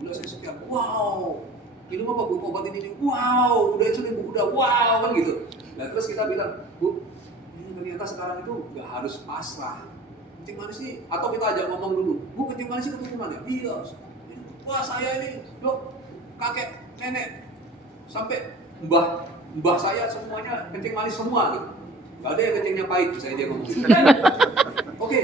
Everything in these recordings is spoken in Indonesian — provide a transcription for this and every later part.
gula saya sekian, wow, minum apa Bu? Obat ini, wow, udah insulin Bu, udah wow, kan gitu. Nah terus kita bilang, Bu, ini ternyata sekarang itu nggak harus pasrah. Kencing manis nih, atau kita ajak ngomong dulu, Bu kencing manis itu gimana? Iya, wah saya ini, dok, kakek, nenek, sampai mbah saya semuanya kencing manis semua gitu. Gak ada yang kencingnya pahit, misalnya dia ngomong gitu. Oke,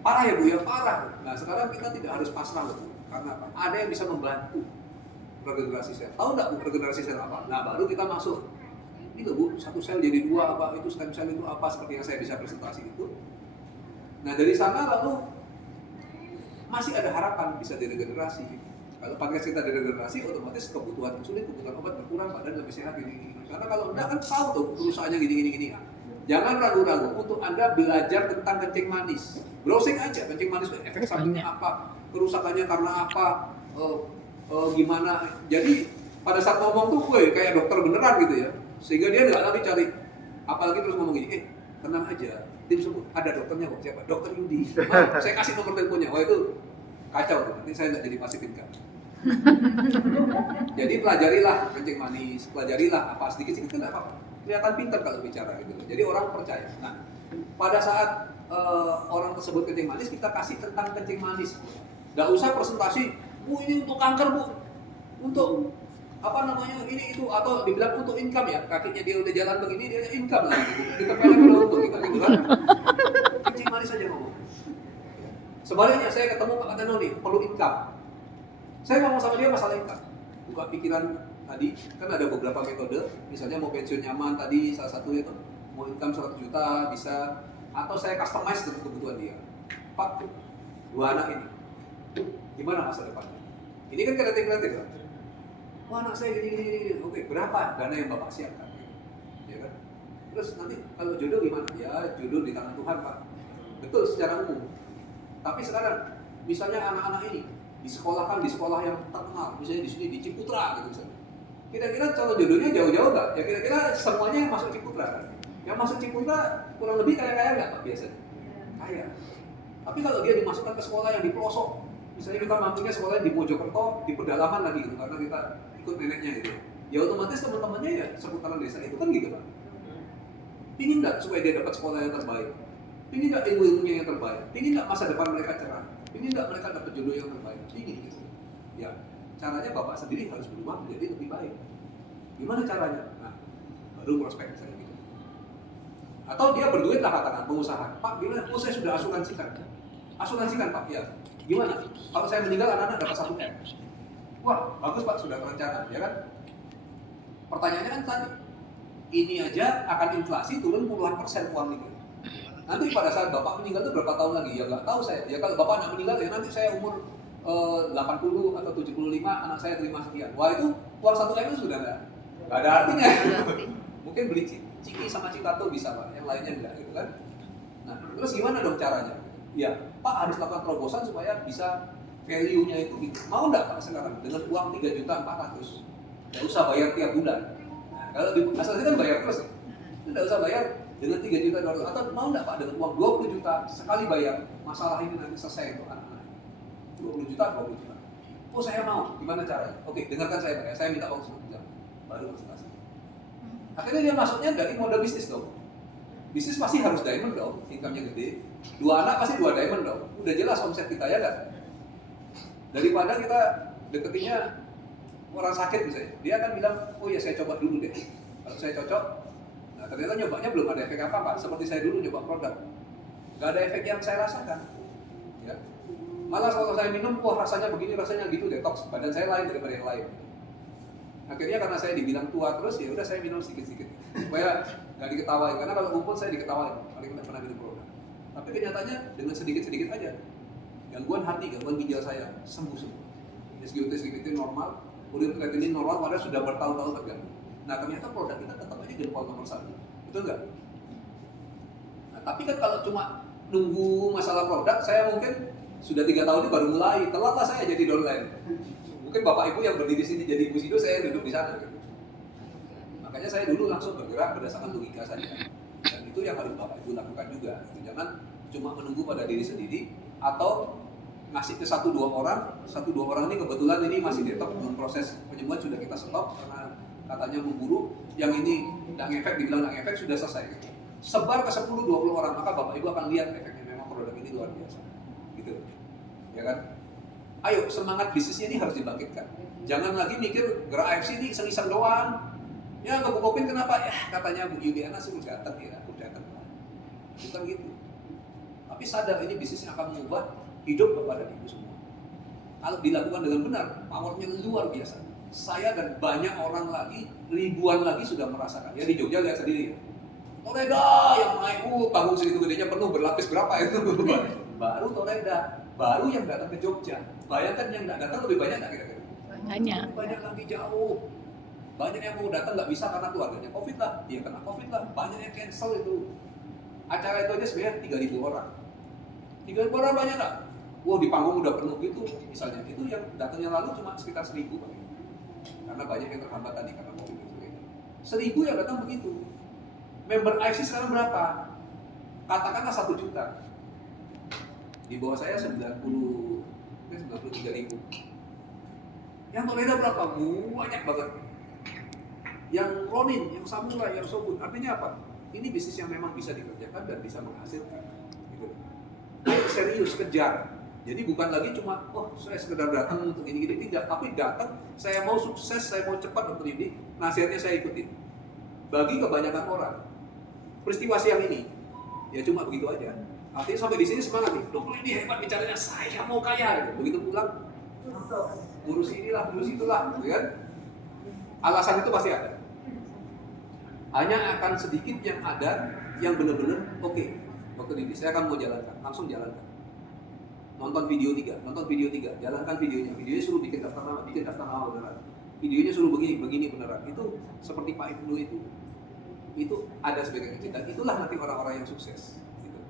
parah ya Bu ya, parah. Nah sekarang kita tidak harus pasrah loh, karena apa? Ada yang bisa membantu regenerasi sel. Tahu nggak Bu regenerasi sel apa? Nah baru kita masuk. Ini loh Bu, satu sel jadi dua apa, itu stem cell itu apa, seperti yang saya bisa presentasi itu. Nah dari sana lalu masih ada harapan bisa diregenerasi. Kalau pankreas kita diregenerasi, otomatis kebutuhan insulin, kebutuhan obat berkurang, badan lebih sehat gini. Karena kalau enggak kan tahu tuh perusahaannya gini. Jangan ragu-ragu untuk Anda belajar tentang kencing manis. Browsing aja kencing manis itu efek sampingnya apa, kerusakannya karena apa, gimana. Jadi pada saat ngomong tuh gue kayak dokter beneran gitu ya. Sehingga dia nggak lagi cari, apalagi terus ngomong gini, tenang aja, tim semua ada dokternya kok, siapa? Dokter Yudi. Saya kasih nomor teleponnya. Wah itu kacau tuh, nanti saya nggak jadi pasif income. Jadi pelajarilah kencing manis, pelajarilah apa sedikit-sedikit itu nggak apa-apa. Kelihatan pintar kalau bicara gitu. Jadi orang percaya. Nah, pada saat orang tersebut kencing manis, kita kasih tentang kencing manis. Nggak usah presentasi, Bu ini untuk kanker Bu, untuk apa namanya ini itu, atau dibilang untuk income ya, kakinya dia udah jalan begini dia income lah gitu. Kita pengen udah untung kita gitu kan. Kencing manis aja ngomong. Sebaliknya saya ketemu Pak Katanoni perlu income. Saya ngomong sama dia masalah income. Buka pikiran tadi, kan ada beberapa metode, misalnya mau pensiun nyaman tadi salah satu itu, mau income 100 juta bisa, atau saya customize dengan kebutuhan dia. Pak, 2 anak ini, gimana masa depannya? Ini kan kreatif kan? Wah anak saya gini. Oke, berapa dana yang Bapak siapkan? Ya kan? Terus nanti kalau jodoh gimana? Ya jodoh di tangan Tuhan Pak. Betul secara umum. Tapi sekarang, misalnya anak-anak ini disekolahkan di sekolah yang terkenal, misalnya di sini di Ciputra gitu misalnya. Kira-kira calon jodohnya jauh-jauh nggak? Ya kira-kira semuanya yang masuk Ciputra kan? Yang masuk Ciputra kurang lebih kaya-kaya nggak Pak biasanya? Kaya. Tapi kalau dia dimasukkan ke sekolah yang di pelosok, misalnya kita mampunya sekolah di Mojokerto, di pedalaman lagi gitu, karena kita ikut neneknya gitu. Ya otomatis teman-temannya ya seputaran desa itu kan gitu Pak. Pingin nggak supaya dia dapat sekolah yang terbaik? Pingin nggak ilmu-ilmunya yang terbaik? Pingin nggak masa depan mereka cerah? Pingin nggak mereka dapat jodoh yang terbaik? Pingin gitu. Ya, caranya Bapak sendiri harus berubah menjadi lebih baik. Gimana caranya? Nah, baru prospek saya gitu. Atau dia berduit lah katakan pengusaha. Pak, gimana? Oh saya sudah asuransikan. Asuransikan Pak, ya. Gimana? Kalau saya meninggal anak-anak dapat 1 M. Wah, bagus Pak, sudah terencana, ya kan? Pertanyaannya kan tadi, ini aja akan inflasi turun puluhan persen uang itu. Nanti pada saat Bapak meninggal itu berapa tahun lagi? Ya nggak tahu saya. Ya kalau Bapak anak meninggal ya nanti saya umur 80 atau 75, anak saya terima sekian. Wah itu uang 1 M itu sudah nggak ada artinya. Mungkin beli ciki sama citato bisa Pak, yang lainnya enggak gitu kan. Nah terus gimana dong caranya? Ya Pak harus lakukan terobosan supaya bisa value-nya itu gitu. Mau nggak Pak sekarang dengan uang 3.400.000? Nggak usah bayar tiap bulan. Nah, kalau di asalnya kan bayar terus ya. Nggak usah bayar dengan 3 juta dolar, atau mau nggak Pak dengan uang 20 juta sekali bayar, masalah ini nanti selesai untuk anak-anak. 20 juta. Oh saya mau, gimana caranya? Oke, dengarkan saya Pak ya, saya minta waktu 1 jam, baru konsultasi. Akhirnya dia masuknya dari modal bisnis dong. Bisnis pasti harus diamond dong, income-nya gede. 2 anak pasti 2 diamond dong. Udah jelas omset kita ya kan? Daripada kita deketinnya orang sakit misalnya, dia akan bilang, oh ya saya coba dulu deh. Kalau saya cocok, nah ternyata nyobanya belum ada efek apa-apa. Seperti saya dulu nyoba produk, nggak ada efek yang saya rasakan. Ya. Malah kalau saya minum, wah rasanya begini, rasanya gitu, detox. Badan saya lain daripada yang lain. Akhirnya karena saya dibilang tua terus, ya udah saya minum sedikit-sedikit supaya nggak diketawain. Karena kalau kumpul saya diketawain, paling nggak pernah minum produk. Tapi kenyataannya dengan sedikit-sedikit aja, gangguan hati, gangguan ginjal saya sembuh. SGOT sedikit normal, urin kreatinin normal, padahal sudah bertahun-tahun terganggu. Nah ternyata produk kita tetap aja jempol nomor 1, betul nggak? Nah tapi kan kalau cuma nunggu masalah produk, saya mungkin sudah 3 tahun ini baru mulai, telat lah saya jadi downline. Mungkin bapak ibu yang berdiri di sini jadi ibu sido, saya duduk di sana. Gitu. Makanya saya dulu langsung bergerak berdasarkan logika saja. Dan itu yang harus bapak ibu lakukan juga. Gitu. Jangan cuma menunggu pada diri sendiri atau ngasih ke satu dua orang ini kebetulan ini masih detox, belum proses penyembuhan, sudah kita stop karena katanya memburu. Yang ini nggak ngefek, dibilang nggak ngefek, sudah selesai. Sebar ke 10-20 orang, maka Bapak Ibu akan lihat efeknya, memang produk ini luar biasa. Gitu. Ya kan? Ayo, semangat bisnisnya ini harus dibangkitkan. Jangan lagi mikir gerak AFC ini iseng-iseng doang. Ya ngebukopin kenapa? Ya katanya Bu Yuliana suruh datang, ya aku datang. Bukan gitu. Tapi sadar ini bisnis yang akan mengubah hidup Bapak dan Ibu semua. Kalau dilakukan dengan benar, powernya luar biasa. Saya dan banyak orang lagi, ribuan lagi sudah merasakan. Ya di Jogja lihat sendiri. Toreda yang naik, panggung segitu gedenya penuh, berlapis berapa itu? Baru Toreda, baru yang datang ke Jogja. Bayangkan yang nggak datang lebih banyak nggak kira-kira? Banyak lagi jauh. Banyak yang mau datang nggak bisa karena keluarganya COVID lah, dia kena COVID lah. Banyak yang cancel itu. Acara itu aja sebenarnya 3.000 orang. 3.000 orang banyak nggak? Wah di panggung udah penuh gitu, misalnya. Itu yang datangnya lalu cuma sekitar 1.000 karena banyak yang terhambat tadi karena COVID itu. 1.000 yang datang begitu. Member IFC sekarang berapa? Katakanlah 1 juta. Di bawah saya 93.000. Yang Toreda berapa? Banyak banget. Yang Ronin, yang Samurai, yang Sobun. Artinya apa? Ini bisnis yang memang bisa dikerjakan dan bisa menghasilkan. Gitu. Ayo serius, kejar. Jadi bukan lagi cuma, saya sekedar datang untuk ini-ini. Tidak, tapi datang, saya mau sukses, saya mau cepat untuk ini. Nasihatnya saya ikutin. Bagi kebanyakan orang, peristiwa siang ini, ya cuma begitu aja. Artinya sampai di sini semangat nih. Loh, ini hebat bicaranya, saya mau kaya. Gitu. Begitu pulang, urus inilah, urus itulah, gitu kan? Alasan itu pasti ada. Hanya akan sedikit yang ada yang benar-benar oke, Dokter Didi, saya akan mau jalankan, langsung jalankan. Nonton video 3, jalankan videonya. Videonya suruh bikin daftar nama beneran. Videonya suruh begini beneran. Itu seperti Pak Ibnu itu ada sebagai kecil. Dan itulah nanti orang-orang yang sukses. Gitu.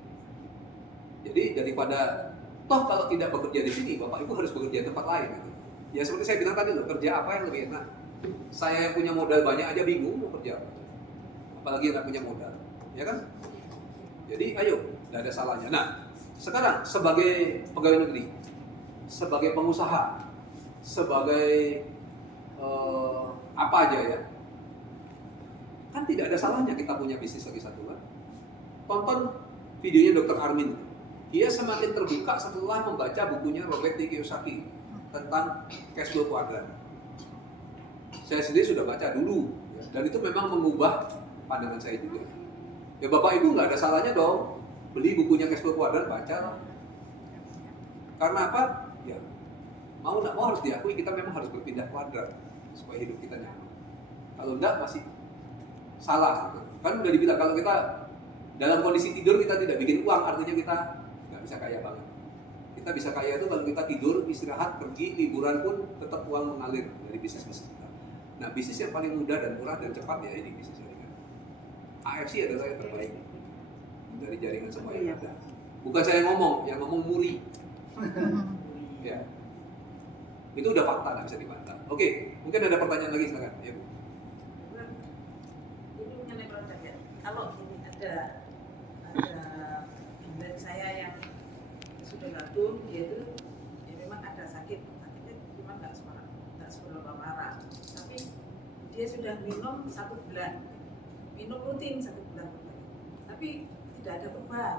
Jadi daripada toh kalau tidak bekerja di sini, Bapak Ibu harus bekerja di tempat lain. Gitu. Ya seperti saya bilang tadi loh, kerja apa yang lebih enak? Saya yang punya modal banyak aja bingung mau kerja apa. Apalagi yang nggak punya modal, ya kan? Jadi ayo, nggak ada salahnya. Nah, sekarang sebagai pegawai negeri, sebagai pengusaha, sebagai apa aja ya, kan tidak ada salahnya kita punya bisnis lagi satu kan. Tonton videonya Dr. Armin. Dia semakin terbuka setelah membaca bukunya Robert T. Kiyosaki tentang cash flow quadrant. Saya sendiri sudah baca dulu, ya, dan itu memang mengubah pandangan saya juga. Ya Bapak Ibu nggak ada salahnya dong beli bukunya cash flow quadrant, baca. Karena apa? Ya mau nggak mau harus diakui kita memang harus berpindah kuadran supaya hidup kita nyaman. Kalau enggak masih salah. Gitu. Kan udah dibilang kalau kita dalam kondisi tidur kita tidak bikin uang, artinya kita nggak bisa kaya banget. Kita bisa kaya itu kalau kita tidur, istirahat, pergi, liburan pun tetap uang mengalir dari bisnis-bisnis kita. Nah bisnis yang paling mudah dan murah dan cepat ya ini bisnis jaringan. AFC adalah yang terbaik dari jaringan semua yang ada. Bukan saya ngomong, yang ngomong Muri. Ya, itu udah fakta, nggak bisa dibantah. Oke, mungkin ada pertanyaan lagi, silakan. Ya Bu. Ini mengenai produk ya. Kalau ini ada bimbel saya yang sudah gabung, dia itu ya memang ada sakitnya cuma nggak seberapa parah. Tapi dia sudah minum 1 bulan, minum rutin 1 bulan, tapi tidak ada perubahan.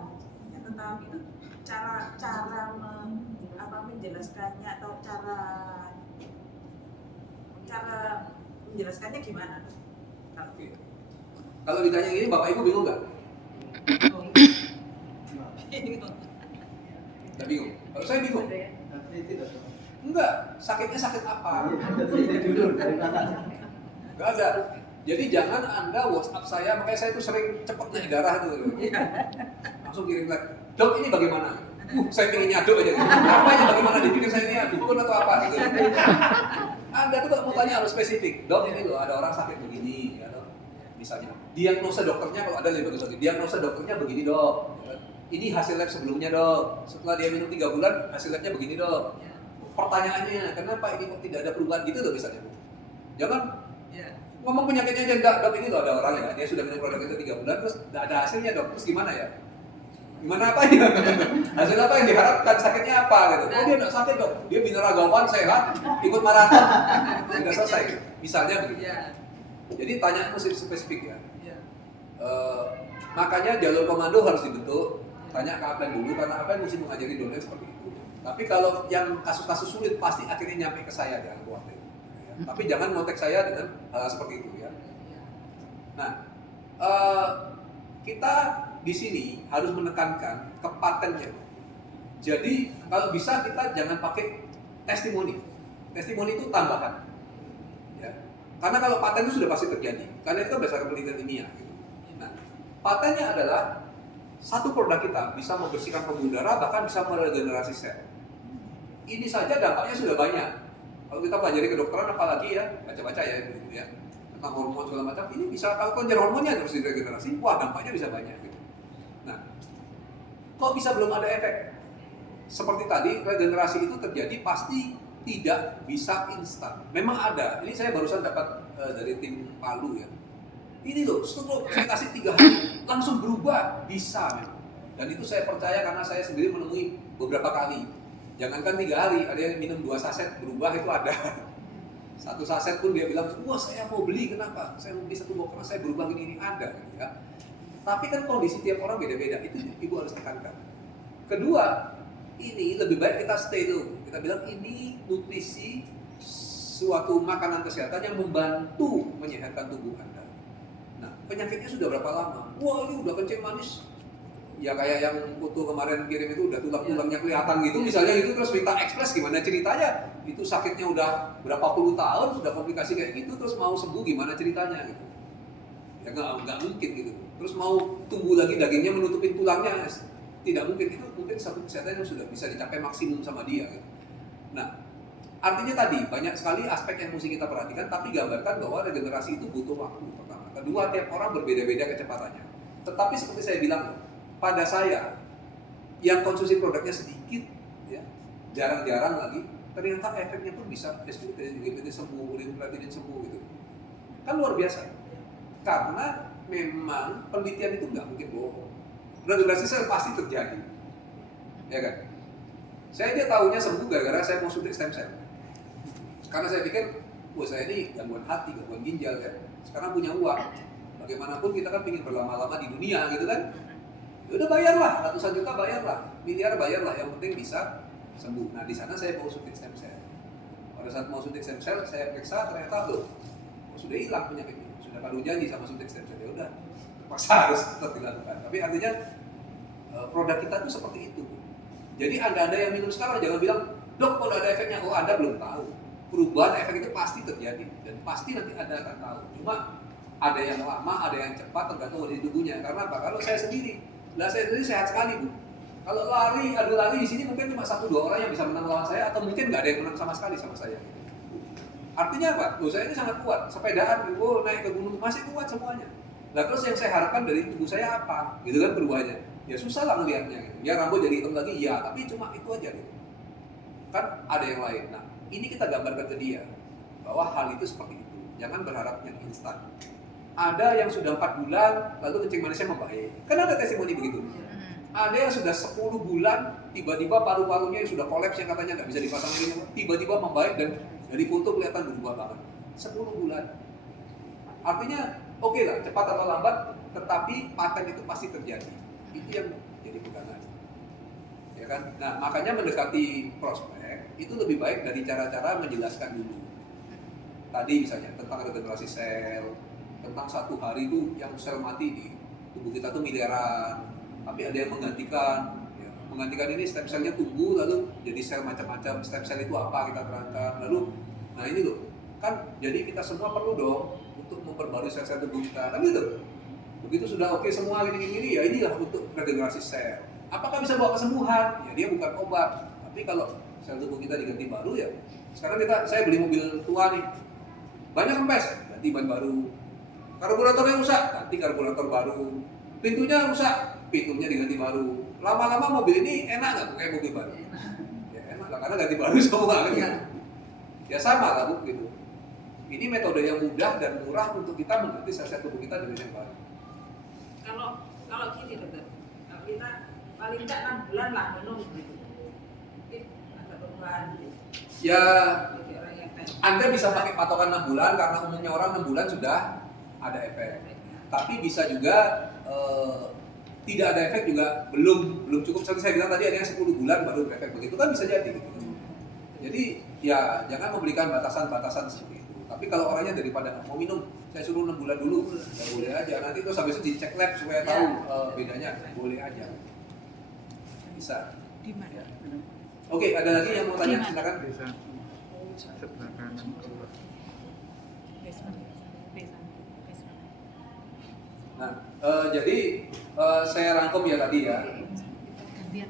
Ya, tentang itu cara menjelaskannya atau cara menjelaskannya gimana? Kalau ditanya ini Bapak Ibu bingung nggak? Nggak bingung. Kalau saya bingung. Enggak, sakitnya sakit apa? Nggak ada. Jadi jangan Anda WhatsApp saya, makanya saya itu sering cepet naik darah tuh. Langsung kirim lagi. Dok ini bagaimana? Saya pengen nyaduk aja. Apa yang bagaimana? Dipikir saya ini dukun atau apa? Gitu. Anda tuh kalau mau tanya harus spesifik. Dok ini loh ada orang sakit begini, ya, dok. Misalnya diagnosa dokternya kalau ada lebih bagus lagi. Diagnosa dokternya begini dok. Ini hasil lab sebelumnya dok. Setelah dia minum 3 bulan hasil labnya begini dok. Pertanyaannya kenapa ini kok tidak ada perubahan gitu loh misalnya. Jangan ngomong penyakitnya aja enggak dok ini loh ada orang ya dia sudah minum produk itu 3 bulan terus tidak ada hasilnya dok terus gimana ya? Gimana apanya? Hasil apa yang diharapkan? Sakitnya apa? Gitu. Oh dia nggak sakit dok, dia binaragawan sehat, ikut maraton, sudah selesai. Misalnya begitu. Iya. Jadi tanya mesti spesifik ya. Iya. Makanya jalur komando harus dibentuk. Tanya ke Apen dulu, karena Apen mesti mengajari dosen seperti itu. Tapi kalau yang kasus-kasus sulit pasti akhirnya nyampe ke saya, jangan khawatir. Ya. Tapi jangan kontak saya dengan hal seperti itu ya. Nah, kita di sini harus menekankan ke patennya. Jadi kalau bisa kita jangan pakai testimoni. Testimoni itu tambahan. Ya. Karena kalau paten itu sudah pasti terjadi. Karena itu kan berdasarkan penelitian ilmiah. Gitu. Nah, patennya adalah satu produk kita bisa membersihkan pembuluh darah, bahkan bisa meregenerasi sel. Ini saja dampaknya sudah banyak. Kalau kita pelajari kedokteran apalagi ya, baca-baca ya, gitu ya. Tentang hormon segala macam, ini bisa kalau kelenjar hormonnya terus diregenerasi, wah dampaknya bisa banyak. Gitu. Nah, kok bisa belum ada efek? Seperti tadi, regenerasi itu terjadi pasti tidak bisa instan. Memang ada. Ini saya barusan dapat dari tim Palu ya. Ini loh, setelah saya kasih 3 hari langsung berubah, bisa memang. Dan itu saya percaya karena saya sendiri menemui beberapa kali. Jangankan 3 hari, ada yang minum 2 saset berubah itu ada. 1 saset pun dia bilang, wah saya mau beli, kenapa? Saya mau beli 1 box karena saya berubah ini ada. Gitu ya. Tapi kan kondisi tiap orang beda-beda, itu ibu harus tekankan. Kedua, ini lebih baik kita stay dulu. Kita bilang ini nutrisi suatu makanan kesehatan yang membantu menyehatkan tubuh Anda. Nah, penyakitnya sudah berapa lama? Wah ini udah kencing manis. Ya kayak yang foto kemarin kirim itu udah tulang-tulangnya kelihatan gitu. Misalnya itu terus minta ekspres gimana ceritanya? Itu sakitnya udah berapa puluh tahun, sudah komplikasi kayak gitu, terus mau sembuh gimana ceritanya gitu. Ya nggak mungkin gitu. Terus mau tumbuh lagi dagingnya menutupin tulangnya, tidak mungkin. Itu mungkin satu kesehatan yang sudah bisa dicapai maksimum sama dia gitu. Nah, artinya tadi banyak sekali aspek yang mesti kita perhatikan, tapi gambarkan bahwa regenerasi itu butuh waktu pertama. Kedua, tiap orang berbeda-beda kecepatannya. Tetapi seperti saya bilang, pada saya yang konsumsi produknya sedikit, ya, jarang-jarang lagi, ternyata efeknya pun bisa SGLT, GPT sembuh, urin kreatinin sembuh gitu. Kan luar biasa. Karena memang penelitian itu nggak mungkin bohong. Regenerasi sel pasti terjadi, ya kan? Saya dia tahunya sembuh gara-gara saya mau suntik stem cell. Karena saya pikir, wah saya ini gangguan hati, gangguan ginjal ya. Sekarang punya uang, bagaimanapun kita kan ingin berlama-lama di dunia gitu kan. Ya udah bayarlah, ratusan juta bayarlah, miliar bayarlah, yang penting bisa sembuh. Nah di sana saya mau suntik stem cell. Pada saat mau suntik stem cell, saya periksa ternyata loh, sudah hilang penyakitnya, sudah kado janji sama suntik stem cell. Ya udah, paksa harus tetap dilakukan. Tapi artinya produk kita tuh seperti itu. Jadi ada yang minum sekarang jangan bilang, dok kalau ada efeknya, oh Anda belum tahu. Perubahan efek itu pasti terjadi dan pasti nanti Anda akan tahu. Cuma ada yang lama, ada yang cepat tergantung dari tubuhnya. Karena apa? Kalau saya sendiri sehat sekali bu. Kalau adu lari di sini mungkin cuma 1-2 orang yang bisa menang lawan saya, atau mungkin nggak ada yang menang sama sekali sama saya. Artinya apa? Tuh saya ini sangat kuat. Sepedaan, naik ke gunung masih kuat semuanya. Nah terus yang saya harapkan dari tubuh saya apa? Gitu kan perubahannya. Ya susah lah ngelihatnya. Gitu. Ya rambut jadi hitam lagi, ya. Tapi cuma itu aja. Gitu. Kan ada yang lain. Nah ini kita gambarkan ke dia bahwa hal itu seperti itu. Jangan berharap yang instan. Ada yang sudah 4 bulan lalu kencing manisnya membaik. Kan ada testimoni begitu. Ada yang sudah 10 bulan tiba-tiba paru-parunya yang sudah kolaps yang katanya nggak bisa dipasang lagi, tiba-tiba membaik dan dari foto kelihatan berubah banget. 10 bulan. Artinya oke lah, cepat atau lambat, tetapi paten itu pasti terjadi. Itu yang jadi pegangan. Ya kan? Nah, makanya mendekati prospek itu lebih baik dari cara-cara menjelaskan dulu. Tadi misalnya tentang regenerasi sel, tentang 1 hari itu yang sel mati di tubuh kita tuh miliaran, tapi ada yang menggantikan. Ya, menggantikan ini stem cellnya tumbuh lalu jadi sel macam-macam. Stem cell itu apa kita terangkan. Lalu, nah ini loh, kan jadi kita semua perlu dong untuk memperbarui sel-sel tubuh kita. Kan gitu. Begitu sudah oke semua gini-gini, ya inilah untuk regenerasi sel. Apakah bisa bawa kesembuhan? Ya dia bukan obat. Tapi kalau sel tubuh kita diganti baru ya. Sekarang saya beli mobil tua nih, banyak kempes, ganti ban baru. Karburatornya rusak, ganti karburator baru. Pintunya rusak, pintunya diganti baru. Lama-lama mobil ini enak nggak pakai mobil baru? Ya enak lah, karena ganti baru semua kan gitu. Ya sama lah bu gitu. Ini metode yang mudah dan murah untuk kita mengganti sel-sel tubuh kita dengan yang baru. Kalau gini dokter, kalau kita paling enggak 6 bulan lah minum gitu. Mungkin ada perubahan gitu. Ya, Bagi orang yang kayak Anda bisa pakai patokan 6 bulan karena umumnya orang 6 bulan sudah ada efek. Tapi bisa juga tidak ada efek juga belum cukup. Seperti saya bilang tadi ada yang 10 bulan baru berefek, begitu kan bisa jadi gitu. Jadi ya jangan memberikan batasan-batasan seperti itu. Tapi kalau orangnya daripada mau minum, saya suruh 6 bulan dulu, ya boleh aja. Nanti terus habis itu dicek lab supaya tahu bedanya, boleh aja. Bisa. Di mana? Ya. Oke, ada lagi yang mau tanya? Silakan. Bisa sebelah kanan keluar. Basement. Basement. Nah, jadi saya rangkum ya tadi ya. Gantian.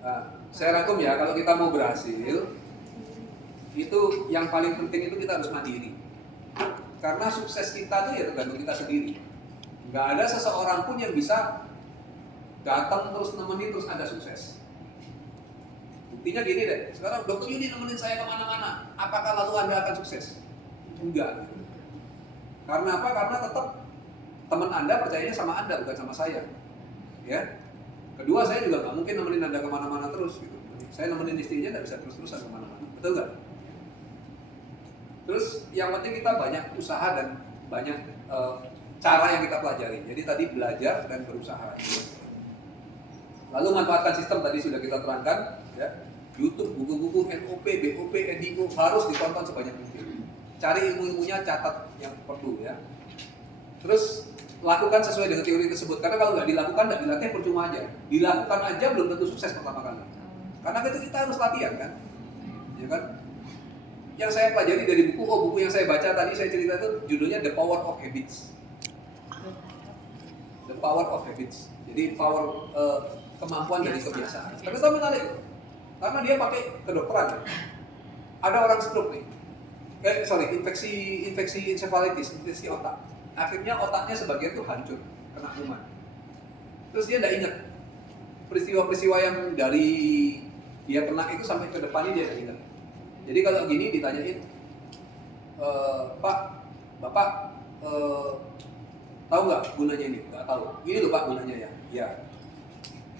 Nah, saya rangkum ya, kalau kita mau berhasil, itu yang paling penting itu kita harus mandiri. Karena sukses kita itu ya tergantung kita sendiri. Nggak ada seseorang pun yang bisa datang terus nemenin terus Anda sukses. Buktinya gini deh, sekarang Dokter Yudi nemenin saya kemana-mana, apakah lalu Anda akan sukses? Enggak. Karena apa? Karena tetap teman Anda percayanya sama Anda, bukan sama saya. Ya. Kedua, saya juga nggak mungkin nemenin Anda kemana-mana terus. Gitu. Saya nemenin istrinya nggak bisa terus-terusan kemana-mana. Betul nggak? Terus yang penting kita banyak usaha dan banyak cara yang kita pelajari. Jadi tadi belajar dan berusaha. Lalu manfaatkan sistem tadi sudah kita terangkan. Ya. YouTube, buku-buku, NOP, BOP, NDO harus ditonton sebanyak mungkin. Cari ilmu-ilmunya, catat yang perlu ya. Terus lakukan sesuai dengan teori tersebut. Karena kalau nggak dilakukan, nggak dilatih percuma aja. Dilakukan aja belum tentu sukses pertama kali. Karena itu kita harus latihan kan, ya kan? Yang saya pelajari dari buku yang saya baca tadi saya cerita itu judulnya The Power of Habits. The Power of Habits. Jadi kemampuan dari kebiasaan. Ternyata menarik. Karena dia pakai kedokteran. Ada orang stroke nih. Infeksi encephalitis, infeksi otak. Akhirnya otaknya sebagian tuh hancur, kena kuman. Terus dia tidak ingat peristiwa-peristiwa yang dari dia kena itu sampai ke depannya dia tidak ingat. Jadi kalau gini ditanyain, Pak, Bapak tahu nggak gunanya ini? Nggak tahu. Ini loh Pak gunanya ya. Ya.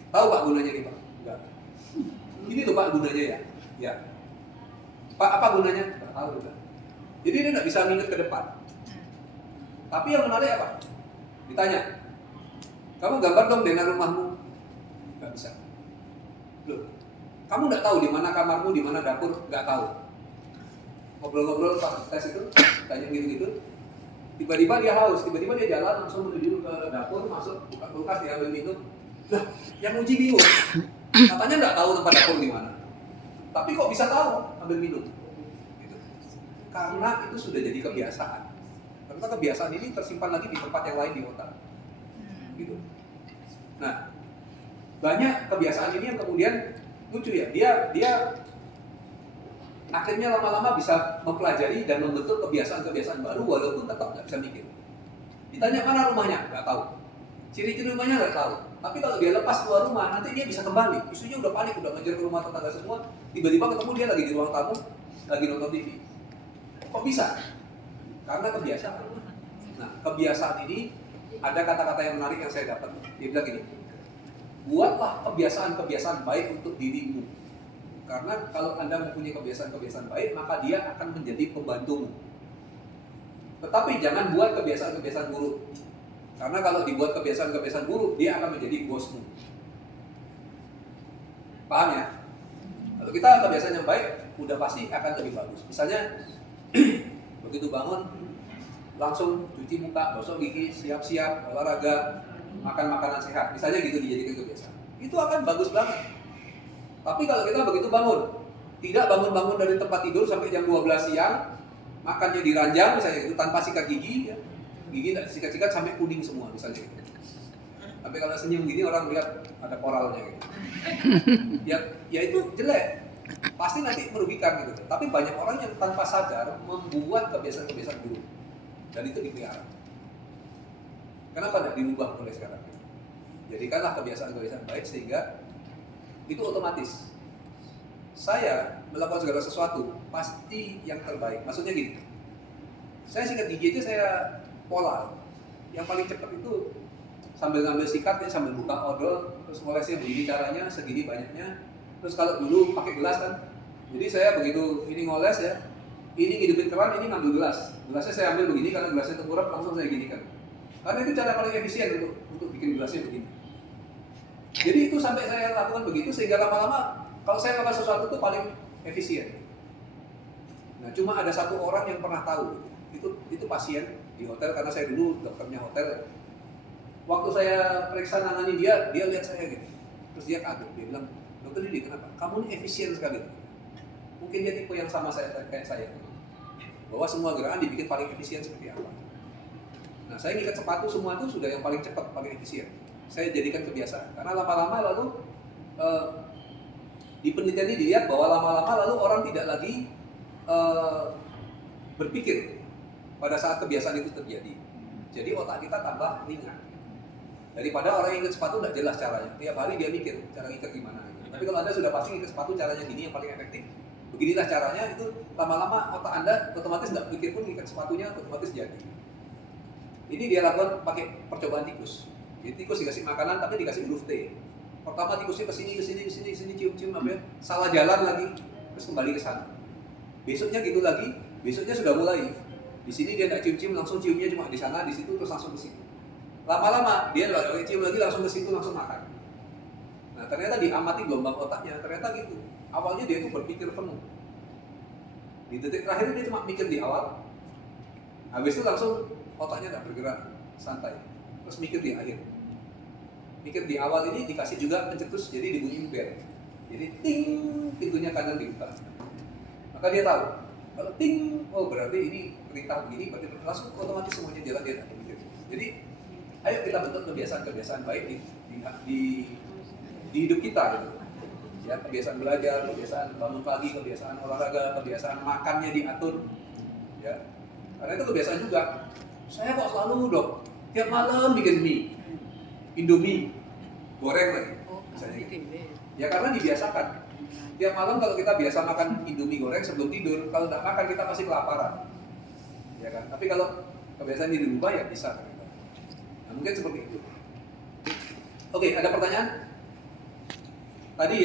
Tahu Pak gunanya ini Pak? Enggak. Ini loh Pak gunanya ya. Ya. Pak apa gunanya? Nggak tahu juga. Jadi dia nggak bisa ingat ke depan. Tapi yang menarik apa? Ditanya, kamu gambar dong denah rumahmu? Nggak bisa. Loh, kamu nggak tahu di mana kamarmu, di mana dapur? Nggak tahu. Ngobrol-ngobrol pas tes itu, tanya gitu-gitu. Tiba-tiba dia haus, tiba-tiba dia jalan langsung menuju ke dapur, masuk, buka kulkas, diambil minum. Lah, yang uji bingung. Katanya nggak tahu tempat dapur di mana. Tapi kok bisa tahu ambil minum? Gitu. Karena itu sudah jadi kebiasaan. Karena kebiasaan ini tersimpan lagi di tempat yang lain di otak. Gitu. Nah, banyak kebiasaan ini yang kemudian lucu ya. Dia akhirnya lama-lama bisa mempelajari dan membentuk kebiasaan-kebiasaan baru walaupun tetap nggak bisa mikir. Ditanya mana rumahnya? Nggak tahu. Ciri-ciri rumahnya nggak tahu. Tapi kalau dia lepas keluar rumah, nanti dia bisa kembali. Isunya udah panik, udah ngejar ke rumah tetangga semua. Tiba-tiba ketemu dia lagi di ruang tamu, lagi nonton TV. Kok bisa? Karena kebiasaan. Nah, kebiasaan ini ada kata-kata yang menarik yang saya dapat. Dia bilang gini, buatlah kebiasaan-kebiasaan baik untuk dirimu. Karena kalau Anda mempunyai kebiasaan-kebiasaan baik, maka dia akan menjadi pembantumu. Tetapi jangan buat kebiasaan-kebiasaan buruk. Karena kalau dibuat kebiasaan-kebiasaan buruk, dia akan menjadi bosmu. Paham ya? Kalau kita kebiasaan yang baik, udah pasti akan lebih bagus. Misalnya, begitu bangun, langsung cuci muka, gosok gigi, siap-siap, olahraga, makan makanan sehat. Misalnya gitu dijadikan kebiasaan. Itu akan bagus banget. Tapi kalau kita begitu bangun, tidak bangun-bangun dari tempat tidur sampai jam 12 siang, makannya diranjang misalnya gitu, tanpa sikat gigi, ya. Gigi tidak disikat-sikat sampai kuning semua misalnya gitu. Tapi kalau senyum gini orang lihat ada koralnya gitu. Ya itu jelek. Pasti nanti merugikan gitu. Tapi banyak orang yang tanpa sadar membuat kebiasaan-kebiasaan buruk. Dan itu dipelihara. Kenapa tidak dirubah mulai sekarang? Jadikanlah kebiasaan-kebiasaan baik sehingga itu otomatis. Saya melakukan segala sesuatu pasti yang terbaik. Maksudnya gini. Saya sikat gigi itu saya pola. Yang paling cepat itu sambil ngambil sikat, ya, sambil buka odol, terus ngolesnya begini caranya, segini banyaknya. Terus kalau dulu pakai gelas kan, jadi saya begitu ini ngoles ya, ini ngidupin keran, ini ngambil gelas. Gelasnya saya ambil begini karena gelasnya tengkurap, langsung saya ginikan. Karena itu cara paling efisien untuk bikin gelasnya begini. Jadi itu sampai saya lakukan begitu sehingga lama-lama kalau saya lakukan sesuatu itu paling efisien. Nah, cuma ada satu orang yang pernah tahu, itu pasien di hotel karena saya dulu dokternya hotel. Waktu saya periksa nangani dia lihat saya gitu. Terus dia kaget, dia bilang, "Dokter Didi, kenapa? Kamu ini efisien sekali." Mungkin dia tipe yang sama kayak saya. Bahwa semua gerakan dibikin paling efisien seperti apa. Nah, saya ngikat sepatu semua itu sudah yang paling cepat, paling efisien. Saya jadikan kebiasaan. Karena lama-lama lalu di penelitian ini dilihat bahwa lama-lama lalu orang tidak lagi berpikir pada saat kebiasaan itu terjadi. Jadi otak kita tambah ringan. Daripada orang yang ngikat sepatu tidak jelas caranya. Tiap hari dia mikir cara ngikat gimana. Tapi kalau Anda sudah pasti ngikat sepatu caranya gini yang paling efektif, beginilah caranya, itu lama-lama otak Anda otomatis nggak pikir pun ngikat sepatunya otomatis jadi. Ini dia lakukan pakai percobaan tikus. Jadi tikus dikasih makanan tapi dikasih huruf T. Pertama tikusnya kesini cium-cium apa ya, salah jalan lagi, terus kembali ke sana. Besoknya gitu lagi, besoknya sudah mulai. Di sini dia nggak cium-cium, langsung ciumnya cuma di sana, di situ, terus langsung ke situ. Lama-lama dia nggak cium lagi, langsung ke situ, langsung makan. Nah ternyata diamati gelombang otaknya, ternyata gitu. Awalnya dia itu berpikir penuh. Di detik terakhir dia cuma mikir di awal, habis itu langsung otaknya nggak bergerak, santai. Terus mikir di akhir. Mikir di awal ini dikasih juga pencetus, jadi dibunyiin bel. Jadi ting, pintunya kanan dibuka. Maka dia tahu, kalau ting, oh berarti ini perintah begini, berarti langsung otomatis semuanya jalan, dia tak berpikir. Jadi ayo kita bentuk kebiasaan-kebiasaan baik di hidup kita gitu. Ya, kebiasaan belajar, kebiasaan bangun pagi, kebiasaan olahraga, kebiasaan makannya diatur. Ya. Karena itu kebiasaan juga. Saya kok selalu dok, tiap malam bikin mie, Indomie, goreng lagi. Misalnya gitu. Ya karena dibiasakan. Tiap malam kalau kita biasa makan Indomie goreng sebelum tidur, kalau tidak makan kita pasti kelaparan. Ya kan? Tapi kalau kebiasaan ini dirubah ya bisa. Nah, mungkin seperti itu. Oke, ada pertanyaan? Tadi ya.